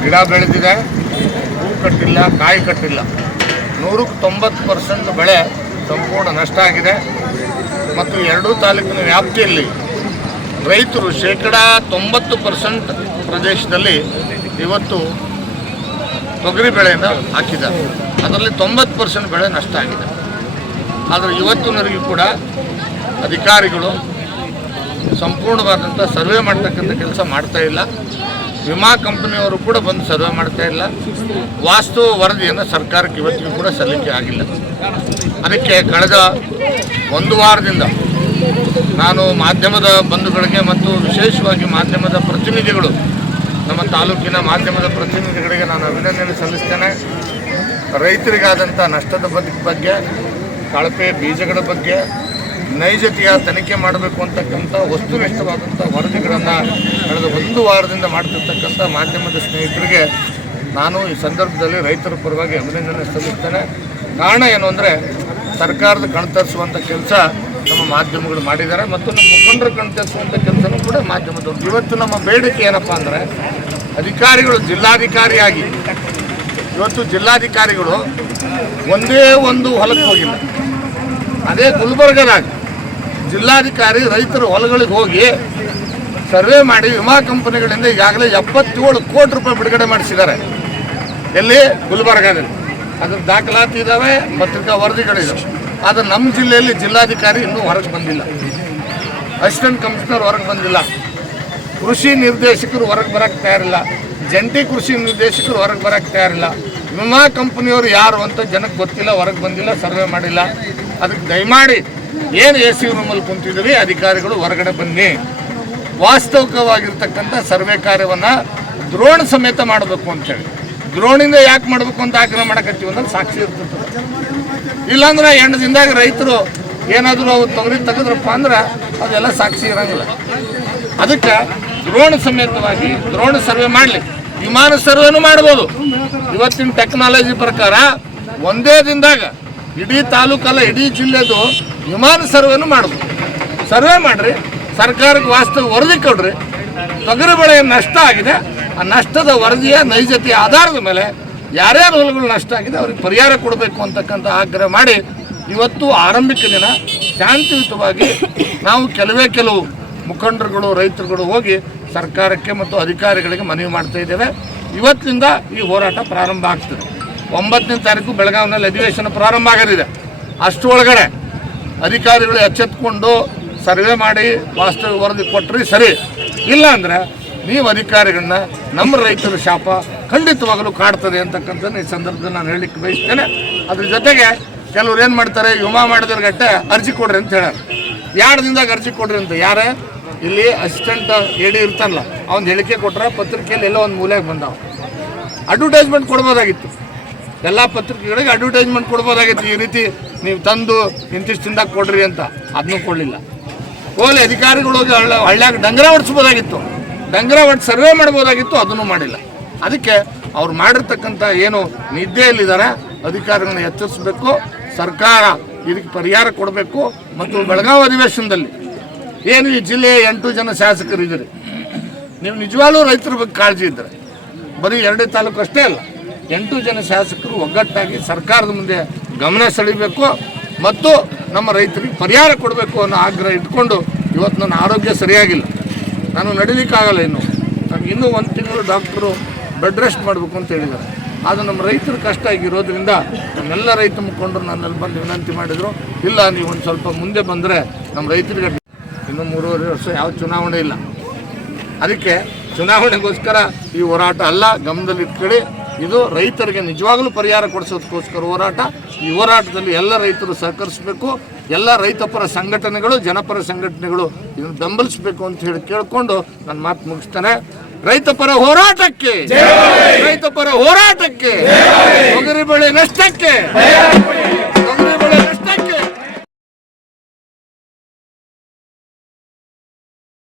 ಗಿಡ ಬೆಳೆದಿದೆ, ಹೂ ಕಟ್ಟಿಲ್ಲ, ಕಾಯಿ ಕಟ್ಟಿಲ್ಲ. ನೂರಕ್ಕೆ ತೊಂಬತ್ತು ಪರ್ಸೆಂಟ್ ಬೆಳೆ ಸಂಪೂರ್ಣ ನಷ್ಟ ಆಗಿದೆ. ಮತ್ತು ಎರಡೂ ತಾಲೂಕಿನ ವ್ಯಾಪ್ತಿಯಲ್ಲಿ ರೈತರು ಶೇಕಡ ತೊಂಬತ್ತು ಪರ್ಸೆಂಟ್ ಪ್ರದೇಶದಲ್ಲಿ ಇವತ್ತು ತೊಗರಿ ಬೆಳೆಯನ್ನು ಹಾಕಿದ್ದಾರೆ. ಅದರಲ್ಲಿ ತೊಂಬತ್ತು ಪರ್ಸೆಂಟ್ ಬೆಳೆ ನಷ್ಟ ಆಗಿದೆ. ಆದರೆ ಇವತ್ತಿನವರೆಗೂ ಕೂಡ ಅಧಿಕಾರಿಗಳು ಸಂಪೂರ್ಣವಾದಂಥ ಸರ್ವೆ ಮಾಡ್ತಕ್ಕಂಥ ಕೆಲಸ ಮಾಡ್ತಾ ಇಲ್ಲ. ವಿಮಾ ಕಂಪನಿಯವರು ಕೂಡ ಬಂದು ಸರ್ವೆ ಮಾಡ್ತಾ ಇಲ್ಲ. ವಾಸ್ತು ವರದಿಯನ್ನು ಸರ್ಕಾರಕ್ಕೆ ಇವತ್ತಿಗೂ ಕೂಡ ಸಲ್ಲಿಕೆ ಆಗಿಲ್ಲ. ಅದಕ್ಕೆ ಕಳೆದ ಒಂದು ವಾರದಿಂದ ನಾನು ಮಾಧ್ಯಮದ ಬಂಧುಗಳಿಗೆ ಮತ್ತು ವಿಶೇಷವಾಗಿ ಮಾಧ್ಯಮದ ಪ್ರತಿನಿಧಿಗಳು, ನಮ್ಮ ತಾಲೂಕಿನ ಮಾಧ್ಯಮದ ಪ್ರತಿನಿಧಿಗಳಿಗೆ ನಾನು ಅಭಿನಂದನೆ ಸಲ್ಲಿಸ್ತೇನೆ. ರೈತರಿಗಾದಂಥ ನಷ್ಟದ ಬಗ್ಗೆ, ಕಳಪೆ ಬೀಜಗಳ ಬಗ್ಗೆ ನೈಜತೆಯ ತನಿಖೆ ಮಾಡಬೇಕು ಅಂತಕ್ಕಂಥ ವಸ್ತುನಿಷ್ಠವಾದಂಥ ವರದಿಗಳನ್ನು ಕಳೆದ ಒಂದು ವಾರದಿಂದ ಮಾಡ್ತಿರ್ತಕ್ಕಂಥ ಮಾಧ್ಯಮದ ಸ್ನೇಹಿತರಿಗೆ ನಾನು ಈ ಸಂದರ್ಭದಲ್ಲಿ ರೈತರ ಪರವಾಗಿ ಅಭಿನಂದನೆ ಸಲ್ಲಿಸ್ತೇನೆ. ಕಾರಣ ಏನು ಅಂದರೆ, ಸರ್ಕಾರದ ಕಣ್ತರಿಸುವಂಥ ಕೆಲಸ ನಮ್ಮ ಮಾಧ್ಯಮಗಳು ಮಾಡಿದ್ದಾರೆ ಮತ್ತು ನಮ್ಮ ಮುಖಂಡರು ಕಣ್ತರಿಸುವಂಥ ಕೆಲಸನೂ ಕೂಡ ಮಾಧ್ಯಮದವರು. ಇವತ್ತು ನಮ್ಮ ಬೇಡಿಕೆ ಏನಪ್ಪ ಅಂದರೆ, ಅಧಿಕಾರಿಗಳು ಜಿಲ್ಲಾಧಿಕಾರಿಯಾಗಿ, ಇವತ್ತು ಜಿಲ್ಲಾಧಿಕಾರಿಗಳು ಒಂದೇ ಒಂದು ಹೊಲಕ್ಕೆ ಹೋಗಿಲ್ಲ. ಅದೇ ಗುಲ್ಬರ್ಗದಾಗ ಜಿಲ್ಲಾಧಿಕಾರಿ ರೈತರ ಹೊಲಗಳಿಗೆ ಹೋಗಿ ಸರ್ವೆ ಮಾಡಿ ವಿಮಾ ಕಂಪನಿಗಳಿಂದ ಈಗಾಗಲೇ ಎಪ್ಪತ್ತೇಳು ಕೋಟಿ ರೂಪಾಯಿ ಬಿಡುಗಡೆ ಮಾಡಿಸಿದ್ದಾರೆ. ಎಲ್ಲಿ? ಗುಲ್ಬರ್ಗದಲ್ಲಿ. ಅದ್ರ ದಾಖಲಾತಿ ಇದ್ದಾವೆ ಪತ್ರಿಕಾ ವರದಿಗಳಿದೆ ಆದರೆ ನಮ್ಮ ಜಿಲ್ಲೆಯಲ್ಲಿ ಜಿಲ್ಲಾಧಿಕಾರಿ ಇನ್ನೂ ಹೊರಗೆ ಬಂದಿಲ್ಲ. ಅಸಿಸ್ಟೆಂಟ್ ಕಮಿಷನರ್ ಹೊರಗೆ ಬಂದಿಲ್ಲ. ಕೃಷಿ ನಿರ್ದೇಶಕರು ಹೊರಗೆ ಬರಕ್ಕೆ ತಯಾರಿಲ್ಲ. ಜಂಟಿ ಕೃಷಿ ನಿರ್ದೇಶಕರು ಹೊರಗೆ ಬರಕ್ಕೆ ತಯಾರಿಲ್ಲ. ವಿಮಾ ಕಂಪನಿಯವರು ಯಾರು ಅಂತ ಜನಕ್ಕೆ ಗೊತ್ತಿಲ್ಲ, ಹೊರಗೆ ಬಂದಿಲ್ಲ, ಸರ್ವೆ ಮಾಡಿಲ್ಲ. ಅದಕ್ಕೆ ದಯಮಾಡಿ ಏನು ಎ ಸಿ ರೂಮಲ್ಲಿ ಕುಂತಿದ್ದೀವಿ, ಅಧಿಕಾರಿಗಳು ಹೊರಗಡೆ ಬನ್ನಿ. ವಾಸ್ತವಿಕವಾಗಿರ್ತಕ್ಕಂಥ ಸರ್ವೆ ಕಾರ್ಯವನ್ನು ದ್ರೋಣ ಸಮೇತ ಮಾಡಬೇಕು ಅಂತೇಳಿ. ದ್ರೋಣಿಂದ ಯಾಕೆ ಮಾಡಬೇಕು ಅಂತ ಆಗ್ರಹ ಮಾಡಕತ್ತೀವಿ ಅಂದ್ರೆ ಸಾಕ್ಷಿ ಇರ್ತದೆ. ಇಲ್ಲಾಂದ್ರೆ ದಿನದಾಗ ರೈತರು ಏನಾದರೂ ಅವ್ರು ತೊಗರಿ ತೆಗೆದ್ರಪ್ಪ ಅಂದ್ರೆ ಅದೆಲ್ಲ ಸಾಕ್ಷಿ ಇರಂಗಿಲ್ಲ. ಅದಕ್ಕೆ ದ್ರೋಣ ಸಮೇತವಾಗಿ ದ್ರೋಣ ಸರ್ವೆ ಮಾಡಲಿ. ವಿಮಾನ ಸರ್ವೆನೂ ಮಾಡ್ಬೋದು. ಇವತ್ತಿನ ಟೆಕ್ನಾಲಜಿ ಪ್ರಕಾರ ಒಂದೇ ದಿನದಾಗ ಇಡೀ ತಾಲೂಕಲ್ಲ, ಇಡೀ ಜಿಲ್ಲೆದು ವಿಮಾನ ಸರ್ವೆನೂ ಮಾಡ್ಬೋದು. ಸರ್ವೆ ಮಾಡಿರಿ, ಸರ್ಕಾರಕ್ಕೆ ವಾಸ್ತವ ವರದಿ ಕೊಡ್ರಿ. ತೊಗರಿ ಬೆಳೆ ನಷ್ಟ ಆಗಿದೆ. ಆ ನಷ್ಟದ ವರದಿಯ ನೈಜತೆಯ ಆಧಾರದ ಮೇಲೆ ಯಾರ್ಯಾರು ಹೊಲಗಳು ನಷ್ಟ ಆಗಿದೆ, ಅವ್ರಿಗೆ ಪರಿಹಾರ ಕೊಡಬೇಕು ಅಂತಕ್ಕಂಥ ಆಗ್ರಹ ಮಾಡಿ ಇವತ್ತು ಆರಂಭಿಕ ದಿನ. ಶಾಂತಿಯುತವಾಗಿ ನಾವು ಕೆಲವೇ ಕೆಲವು ಮುಖಂಡರುಗಳು, ರೈತರುಗಳು ಹೋಗಿ ಸರ್ಕಾರಕ್ಕೆ ಮತ್ತು ಅಧಿಕಾರಿಗಳಿಗೆ ಮನವಿ ಮಾಡ್ತಾ ಇದ್ದೇವೆ. ಇವತ್ತಿನಿಂದ ಈ ಹೋರಾಟ ಪ್ರಾರಂಭ ಆಗ್ತದೆ. ಒಂಬತ್ತನೇ ತಾರೀಕು ಬೆಳಗಾವಿನಲ್ಲಿ ಅಧಿವೇಶನ ಪ್ರಾರಂಭ ಆಗಲಿದೆ. ಅಷ್ಟು ಒಳಗಡೆ ಅಧಿಕಾರಿಗಳು ಎಚ್ಚೆತ್ಕೊಂಡು ಸರ್ವೆ ಮಾಡಿ ವಾಸ್ತವ ವರದಿ ಕೊಟ್ಟರೆ ಸರಿ. ಇಲ್ಲ ಅಂದರೆ ನೀವು ಅಧಿಕಾರಿಗಳನ್ನ ನಮ್ಮ ರೈತರ ಶಾಪ ಖಂಡಿತವಾಗಲು ಕಾಡ್ತದೆ ಅಂತಕ್ಕಂಥದ್ದು ಈ ಸಂದರ್ಭದಲ್ಲಿ ನಾನು ಹೇಳಲಿಕ್ಕೆ ಬಯಸ್ತೇನೆ. ಅದ್ರ ಜೊತೆಗೆ ಕೆಲವ್ರು ಏನು ಮಾಡ್ತಾರೆ, ವಿಮಾ ಮಾಡಿದ್ರ ಗಟ್ಟೆ ಅರ್ಜಿ ಕೊಡ್ರಿ ಅಂತ ಹೇಳ್ಯಾರ ಎರಡು ದಿನದಾಗ ಅರ್ಜಿ ಕೊಡ್ರಿ ಅಂತ? ಯಾರೇ? ಇಲ್ಲಿ ಅಸಿಸ್ಟೆಂಟ್ ಎಡಿ ಇರ್ತಾನಲ್ಲ, ಅವ್ನು ಹೇಳಿಕೆ ಕೊಟ್ರೆ ಪತ್ರಿಕೆಯಲ್ಲಿ ಎಲ್ಲೋ ಒಂದು ಮೂಲೆಗೆ ಬಂದಾವ. ಅಡ್ವರ್ಟೈಸ್ಮೆಂಟ್ ಕೊಡ್ಬೋದಾಗಿತ್ತು. ಎಲ್ಲ ಪತ್ರಿಕೆಗಳಿಗೆ ಅಡ್ವರ್ಟೈಸ್ಮೆಂಟ್ ಕೊಡ್ಬೋದಾಗಿತ್ತು. ಈ ರೀತಿ ನೀವು ತಂದು ಇಂತಿಷ್ಟು ದಿನದಾಗ ಕೊಡ್ರಿ ಅಂತ. ಅದನ್ನೂ ಕೊಡಲಿಲ್ಲ. ಹೋಲಿ ಅಧಿಕಾರಿಗಳು ಹಳ್ಳ ಹಳ್ಳ್ಯಾಗ ಡಂಗರ ಹೊಡ್ಸ್ಬೋದಾಗಿತ್ತು. ಡಂಗರ ಹೊಟ್ಟು ಸರ್ವೆ ಮಾಡ್ಬೋದಾಗಿತ್ತು, ಅದನ್ನು ಮಾಡಿಲ್ಲ. ಅದಕ್ಕೆ ಅವ್ರು ಮಾಡಿರ್ತಕ್ಕಂಥ ಏನು ನಿದ್ದೆಯಲ್ಲಿದ್ದಾರೆ ಅಧಿಕಾರಿಗಳನ್ನ ಎಚ್ಚರಿಸಬೇಕು. ಸರ್ಕಾರ ಇದಕ್ಕೆ ಪರಿಹಾರ ಕೊಡಬೇಕು. ಮತ್ತು ಬೆಳಗಾವಿ ಅಧಿವೇಶನದಲ್ಲಿ ಏನು ಈ ಜಿಲ್ಲೆಯ ಎಂಟು ಜನ ಶಾಸಕರಿದ್ದೀರಿ. ನೀವು ನಿಜವಾಗ್ಲೂ ರೈತರ ಬಗ್ಗೆ ಕಾಳಜಿ ಇದ್ದರೆ. ಬರೀ ಎರಡೇ ತಾಲೂಕು ಅಷ್ಟೇ ಅಲ್ಲ. ಎಂಟು ಜನ ಶಾಸಕರು ಒಗ್ಗಟ್ಟಾಗಿ ಸರ್ಕಾರದ ಮುಂದೆ ಗಮನ ಸೆಳೀಬೇಕು ಮತ್ತು ನಮ್ಮ ರೈತರಿಗೆ ಪರಿಹಾರ ಕೊಡಬೇಕು ಅನ್ನೋ ಆಗ್ರಹ ಇಟ್ಕೊಂಡು ಇವತ್ತು ನನ್ನ ಆರೋಗ್ಯ ಸರಿಯಾಗಿಲ್ಲ. ನಾನು ನಡಿಲಿಕ್ಕಾಗಲ್ಲ ಇನ್ನು. ನನಗೆ ಇನ್ನೂ ಒಂದು ತಿಂಗಳು ಡಾಕ್ಟ್ರು ಬೆಡ್ ರೆಸ್ಟ್ ಮಾಡಬೇಕು ಅಂತ ಹೇಳಿದ್ದಾರೆ. ಅದು ನಮ್ಮ ರೈತರ ಕಷ್ಟ ಆಗಿರೋದ್ರಿಂದ ನಮ್ಮೆಲ್ಲ ರೈತ ಮುಖಂಡರು ನನ್ನಲ್ಲಿ ಬಂದು ವಿನಂತಿ ಮಾಡಿದರು, ಇಲ್ಲ, ನೀವು ಒಂದು ಸ್ವಲ್ಪ ಮುಂದೆ ಬಂದರೆ ನಮ್ಮ ರೈತರಿಗೆ ಇನ್ನೂ ಮೂರುವರೆ ವರ್ಷ ಯಾವ ಚುನಾವಣೆ ಇಲ್ಲ. ಅದಕ್ಕೆ ಚುನಾವಣೆಗೋಸ್ಕರ ಈ ಹೋರಾಟ ಅಲ್ಲ ಗಮನದಲ್ಲಿ ಇಟ್ಕೊಳ್ಳಿ ಇದು ರೈತರಿಗೆ ನಿಜವಾಗಲೂ ಪರಿಹಾರ ಕೊಡಿಸೋದಕ್ಕೋಸ್ಕರ ಹೋರಾಟ. ಈ ಹೋರಾಟದಲ್ಲಿ ಎಲ್ಲ ರೈತರು ಸಹಕರಿಸಬೇಕು. ಎಲ್ಲ ರೈತಪರ ಸಂಘಟನೆಗಳು ಜನಪರ ಸಂಘಟನೆಗಳು ಇದನ್ನು ಬೆಂಬಲಿಸಬೇಕು ಅಂತ ಹೇಳಿ ಕೇಳಿಕೊಂಡು ನನ್ನ ಮಾತು ಮುಗಿಸ್ತಾನೆ. ರೈತಪರ ಹೋರಾಟಕ್ಕೆ ರೈತಪರ ಹೋರಾಟಕ್ಕೆ ತೊಗರಿ ಬೆಳೆ ನಷ್ಟಕ್ಕೆ